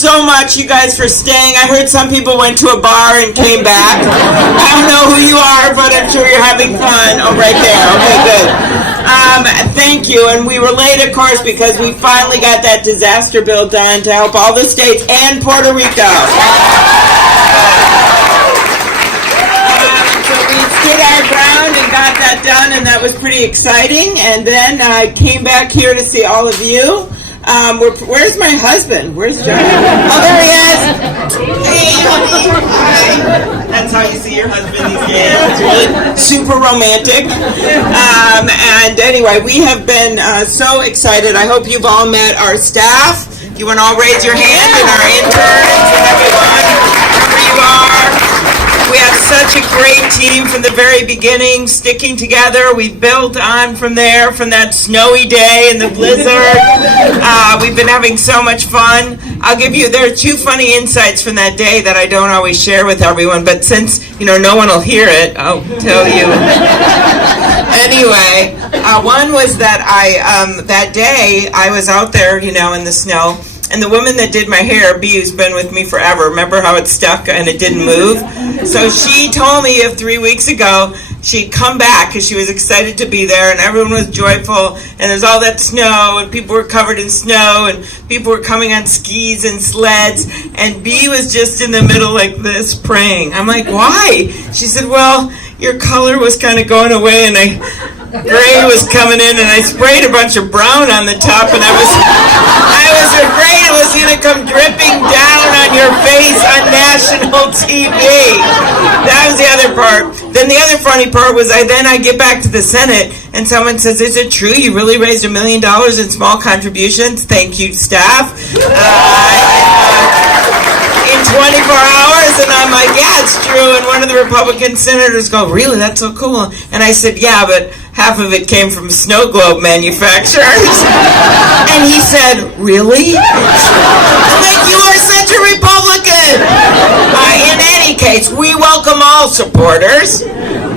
so much, you guys, for staying. I heard some people went to a bar and came back. I don't know who you are, but I'm sure you're having fun. Oh, right there. Okay, good. Thank you. And we were late, of course, because we finally got that disaster bill done to help all the states and Puerto Rico. So we stood our ground and got that done, and that was pretty exciting. And then I came back here to see all of you. Where's my husband? Where's John? Oh, there he is. Hey, hi. That's how you see your husband these days. It's really super romantic. And anyway, we have been so excited. I hope you've all met our staff. You want to all raise your hand, and our interns and everyone, wherever you are. We have such a great team from the very beginning, sticking together. We built on from there, from that snowy day in the blizzard. We've been having so much fun. There are two funny insights from that day that I don't always share with everyone, but since, no one will hear it, I'll tell you. Anyway, one was that that day, I was out there, in the snow. And the woman that did my hair, B, who's been with me forever, remember how it stuck and it didn't move? So she told me 3 weeks ago she'd come back because she was excited to be there, and everyone was joyful, and there's all that snow, and people were covered in snow, and people were coming on skis and sleds, and B was just in the middle like this praying. I'm like, why? She said, well, your color was kind of going away, and gray was coming in, and I sprayed a bunch of brown on the top, and I was afraid it was going to come dripping down on your face on national TV. That was the other part. Then the other funny part was I get back to the Senate, and someone says, is it true you really raised $1 million in small contributions? Thank you, staff. In 24 hours, and I'm like, yeah, it's true. And one of the Republican senators go, really, that's so cool. And I said, yeah, but half of it came from snow globe manufacturers. And he said, really? I'm like, you are such a Republican. In any case, we welcome all supporters,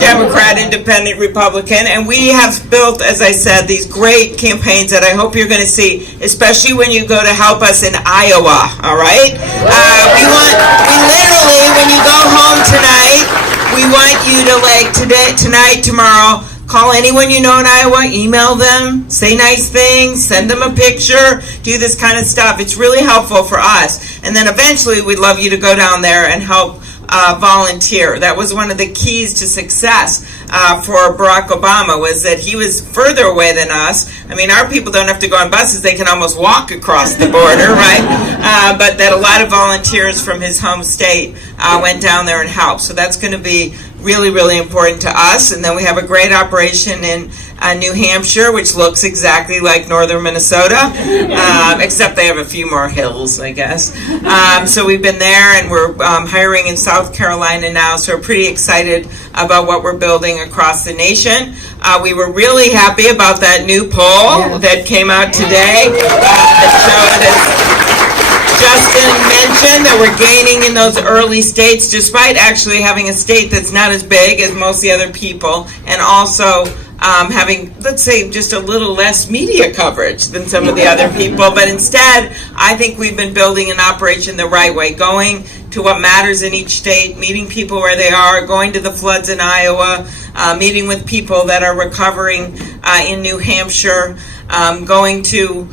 Democrat, Independent, Republican, and we have built, as I said, these great campaigns that I hope you're going to see, especially when you go to help us in Iowa, all right? We literally, when you go home tonight, we want you to, tonight, tomorrow, call anyone you know in Iowa, email them, say nice things, send them a picture, do this kind of stuff. It's really helpful for us. And then eventually we'd love you to go down there and help volunteer. That was one of the keys to success for Barack Obama, was that he was further away than us. I mean, our people don't have to go on buses. They can almost walk across the border, right? But that a lot of volunteers from his home state went down there and helped. So that's going to be really, really important to us. And then we have a great operation in New Hampshire, which looks exactly like northern Minnesota, except they have a few more hills, I guess. So we've been there, and we're hiring in South Carolina now, so we're pretty excited about what we're building across the nation. We were really happy about that new poll that came out today that showed us, Justin mentioned, that we're gaining in those early states, despite actually having a state that's not as big as most of the other people, and also having, let's say, just a little less media coverage than some of the other people. But instead, I think we've been building an operation the right way, going to what matters in each state, meeting people where they are, going to the floods in Iowa, meeting with people that are recovering in New Hampshire, going to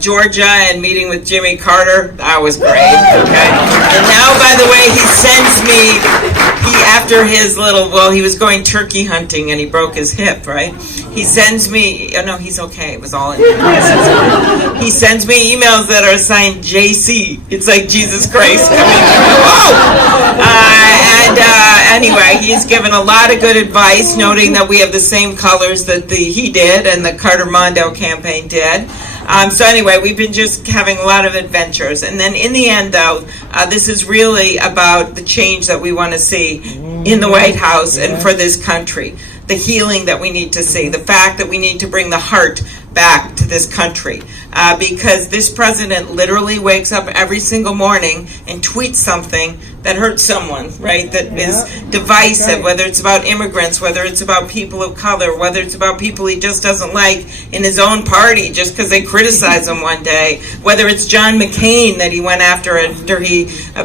Georgia and meeting with Jimmy Carter. That was great. Okay. And now, by the way, he sends me, after his he was going turkey hunting and he broke his hip, right? He sends me, no, he's okay. It was all in He sends me emails that are signed JC. It's like Jesus Christ coming. Whoa! Anyway, he's given a lot of good advice, noting that we have the same colors that he did and the Carter Mondale campaign did. So anyway, we've been just having a lot of adventures. And then in the end, though, this is really about the change that we want to see in the White House and for this country. The healing that we need to see. The fact that we need to bring the heart back to this country, because this president literally wakes up every single morning and tweets something that hurts someone, right? That is divisive, whether it's about immigrants, whether it's about people of color, whether it's about people he just doesn't like in his own party just because they criticize him one day, whether it's John McCain that he went after a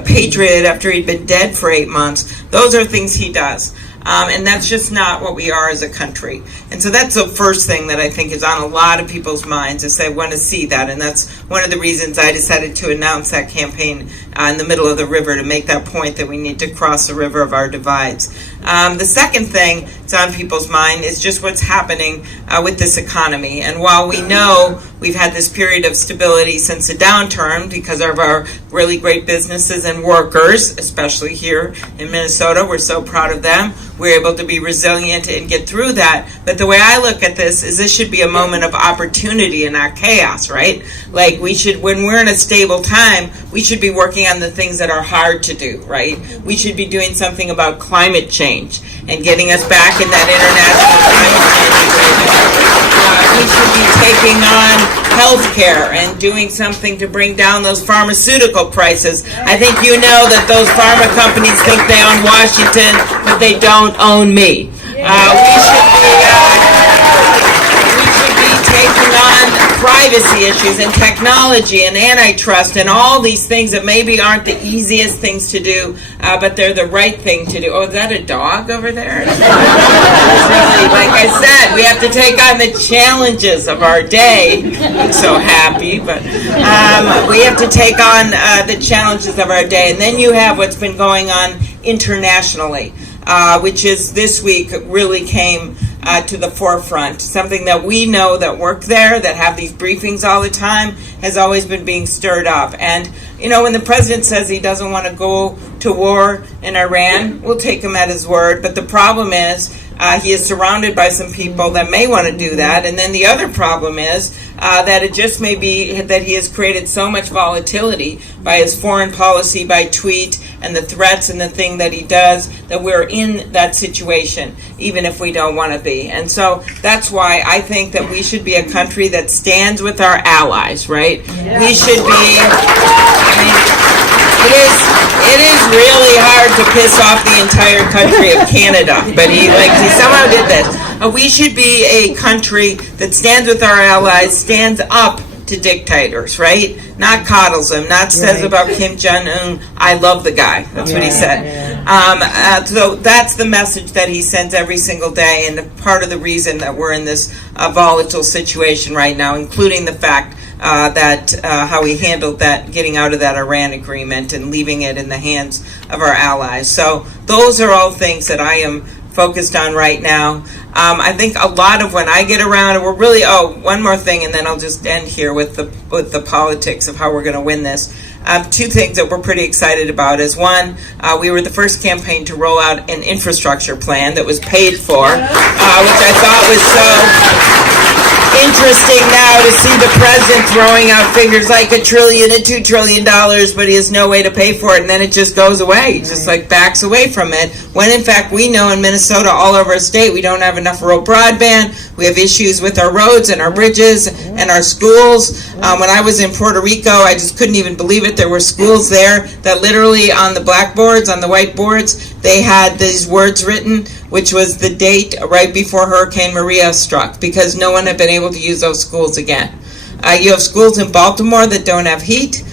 patriot after he'd been dead for 8 months. Those are things he does. And that's just not what we are as a country. And so that's the first thing that I think is on a lot of people's minds, is they want to see that. And that's one of the reasons I decided to announce that campaign in the middle of the river, to make that point that we need to cross the river of our divides. The second thing that's on people's mind is just what's happening with this economy. And while we know we've had this period of stability since the downturn because of our really great businesses and workers, especially here in Minnesota, we're so proud of them. We're able to be resilient and get through that. But the way I look at this is this should be a moment of opportunity and not chaos, right? Like we should, when we're in a stable time, we should be working on the things that are hard to do, right? We should be doing something about climate change and getting us back in that international climate change agreement. We should be taking on healthcare and doing something to bring down those pharmaceutical prices. I think you know that those pharma companies think they own Washington, but they don't own me. We should be taking on privacy issues and technology and antitrust and all these things that maybe aren't the easiest things to do, but they're the right thing to do. Oh, is that a dog over there? Really, like I said, we have to take on the challenges of our day. I'm so happy, but we have to take on the challenges of our day. And then you have what's been going on internationally, which is this week really came to the forefront. Something that we know that work there, that have these briefings all the time, has always been being stirred up. And, you know, when the president says he doesn't want to go to war in Iran, we'll take him at his word. But the problem is he is surrounded by some people that may want to do that. And then the other problem is that it just may be that he has created so much volatility by his foreign policy, by tweet, and the threats and the thing that he does, that we're in that situation, even if we don't want to be. And so that's why I think that we should be a country that stands with our allies, right? Yeah. We should be, I mean, it is really hard to piss off the entire country of Canada, but he somehow did this. We should be a country that stands with our allies, stands up to dictators, right? Not coddles them, not says about Kim Jong-un, I love the guy. That's what he said. So that's the message that he sends every single day, and part of the reason that we're in this volatile situation right now, including the fact that how he handled that, getting out of that Iran agreement and leaving it in the hands of our allies. So those are all things that I am focused on right now. I think a lot of when I get around, and we're really, one more thing, and then I'll just end here with the politics of how we're going to win this. Two things that we're pretty excited about is, one, we were the first campaign to roll out an infrastructure plan that was paid for, which I thought was so interesting now to see the president throwing out figures like $1 trillion and $2 trillion, but he has no way to pay for it, and then it just goes away. He just backs away from it, when in fact we know in Minnesota, all over our state, we don't have enough rural broadband. We have issues with our roads and our bridges and our schools. When I was in Puerto Rico, I just couldn't even believe it. There were schools there that literally on the blackboards, on the whiteboards, they had these words written, which was the date right before Hurricane Maria struck, because no one had been able to use those schools again. You have schools in Baltimore that don't have heat.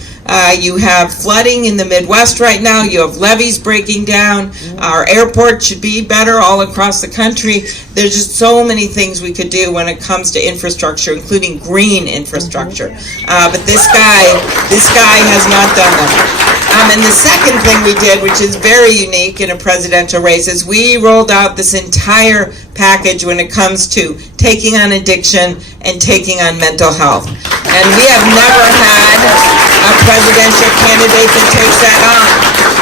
You have flooding in the Midwest right now. You have levees breaking down. Our airport should be better all across the country. There's just so many things we could do when it comes to infrastructure, including green infrastructure. But this guy has not done that. And the second thing we did, which is very unique in a presidential race, is we rolled out this entire package when it comes to taking on addiction and taking on mental health. And we have never had a presidential candidate that takes that on.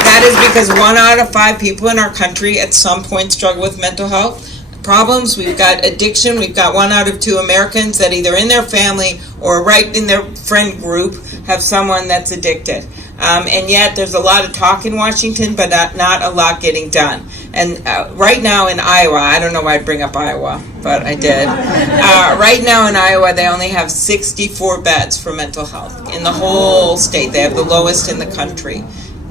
That is because 1 out of 5 people in our country at some point struggle with mental health problems. We've got addiction. We've got 1 out of 2 Americans that either in their family or right in their friend group have someone that's addicted. And yet there's a lot of talk in Washington, but not a lot getting done. And right now in Iowa, I don't know why I'd bring up Iowa, but I did. Right now in Iowa, they only have 64 beds for mental health in the whole state. They have the lowest in the country.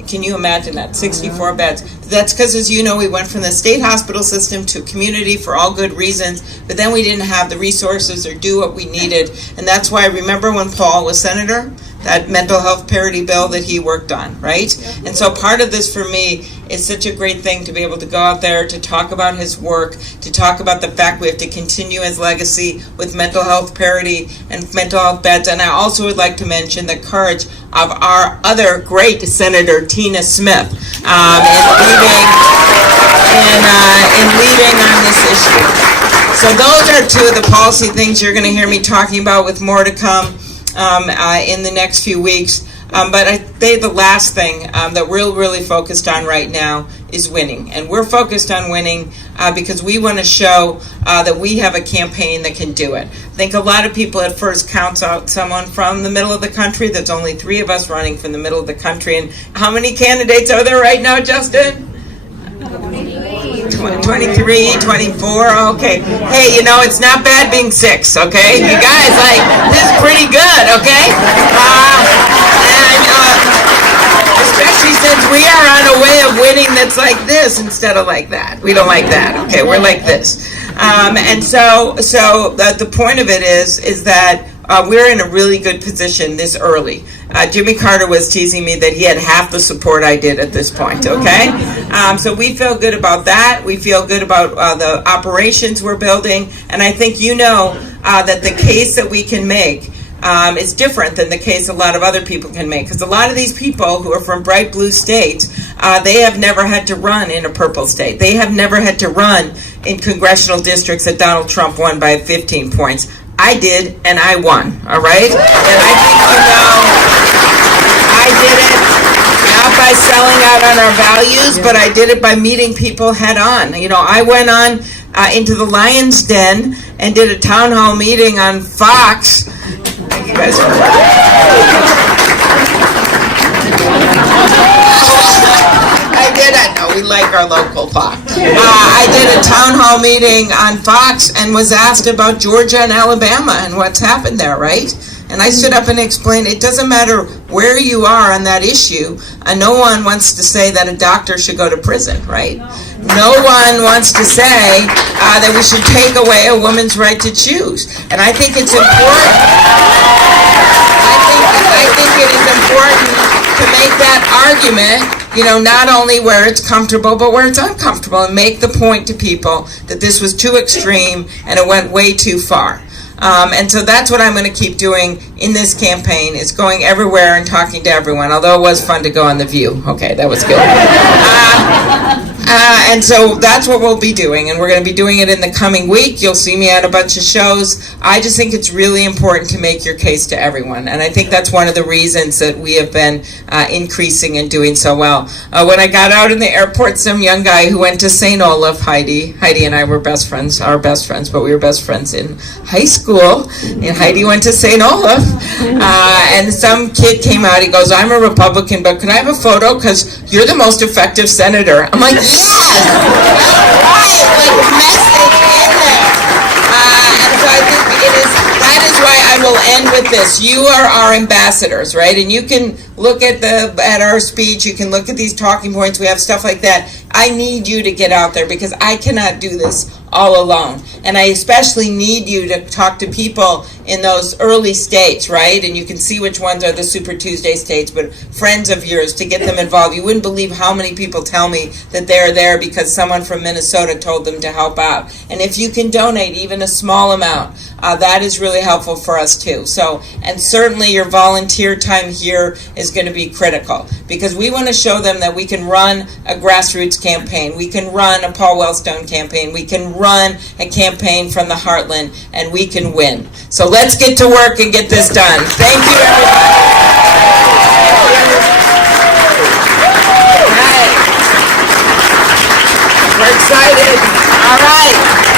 Can you imagine that? 64 beds. That's because, as you know, we went from the state hospital system to community for all good reasons, but then we didn't have the resources or do what we needed. And that's why, remember when Paul was senator? That mental health parity bill that he worked on, right? And so part of this for me is such a great thing to be able to go out there to talk about his work, to talk about the fact we have to continue his legacy with mental health parity and mental health beds. And I also would like to mention the courage of our other great Senator Tina Smith in leading on this issue. So those are two of the policy things you're going to hear me talking about, with more to come in the next few weeks. But I think the last thing that we're really focused on right now is winning. And we're focused on winning because we want to show that we have a campaign that can do it. I think a lot of people at first counts out someone from the middle of the country. There's only 3 of us running from the middle of the country. And how many candidates are there right now, Justin? 23, 24, okay. Hey, you know, it's not bad being 6, okay? You guys, like, this is pretty good, okay? Especially since we are on a way of winning that's like this instead of like that. We don't like that, okay? We're like this. And so the point of it is that we're in a really good position this early. Jimmy Carter was teasing me that he had half the support I did at this point, okay? So we feel good about that. We feel good about the operations we're building. And I think you know that the case that we can make is different than the case a lot of other people can make. Because a lot of these people who are from bright blue states, they have never had to run in a purple state. They have never had to run in congressional districts that Donald Trump won by 15 points. I did, and I won, all right? And I think you know I did it not by selling out on our values, but I did it by meeting people head on. You know, I went on into the Lion's Den and did a town hall meeting on Fox. You guys are I did it. No, we like our local Fox. I did a town hall meeting on Fox and was asked about Georgia and Alabama and what's happened there, right? And I stood up and explained it doesn't matter where you are on that issue. No one wants to say that a doctor should go to prison, right? No one wants to say that we should take away a woman's right to choose. And I think it's important. I think it is important to make that argument, you know, not only where it's comfortable, but where it's uncomfortable, and make the point to people that this was too extreme and it went way too far. And so that's what I'm going to keep doing in this campaign, is going everywhere and talking to everyone, although it was fun to go on The View. Okay, that was good. And so that's what we'll be doing, and we're going to be doing it in the coming week. You'll see me at a bunch of shows. I just think it's really important to make your case to everyone, and I think that's one of the reasons that we have been increasing and doing so well. When I got out in the airport, some young guy who went to St. Olaf, Heidi and I were best friends, but we were best friends in high school, and Heidi went to St. Olaf, and some kid came out, he goes, I'm a Republican, but could I have a photo, because you're the most effective senator. I'm like, yes! Right! Like, message in there. And so I think that is why I will end with this. You are our ambassadors, right? And you can look at our speech, you can look at these talking points, we have stuff like that. I need you to get out there because I cannot do this all alone. And I especially need you to talk to people in those early states, right? And you can see which ones are the Super Tuesday states, but friends of yours, to get them involved. You wouldn't believe how many people tell me that they're there because someone from Minnesota told them to help out. And if you can donate even a small amount, that is really helpful for us too. So, and certainly your volunteer time here is going to be critical because we want to show them that we can run a grassroots campaign. We can run a Paul Wellstone campaign. We can run a campaign from the heartland, and we can win. So let's get to work and get this done. Thank you, everybody. All right. We're excited. All right.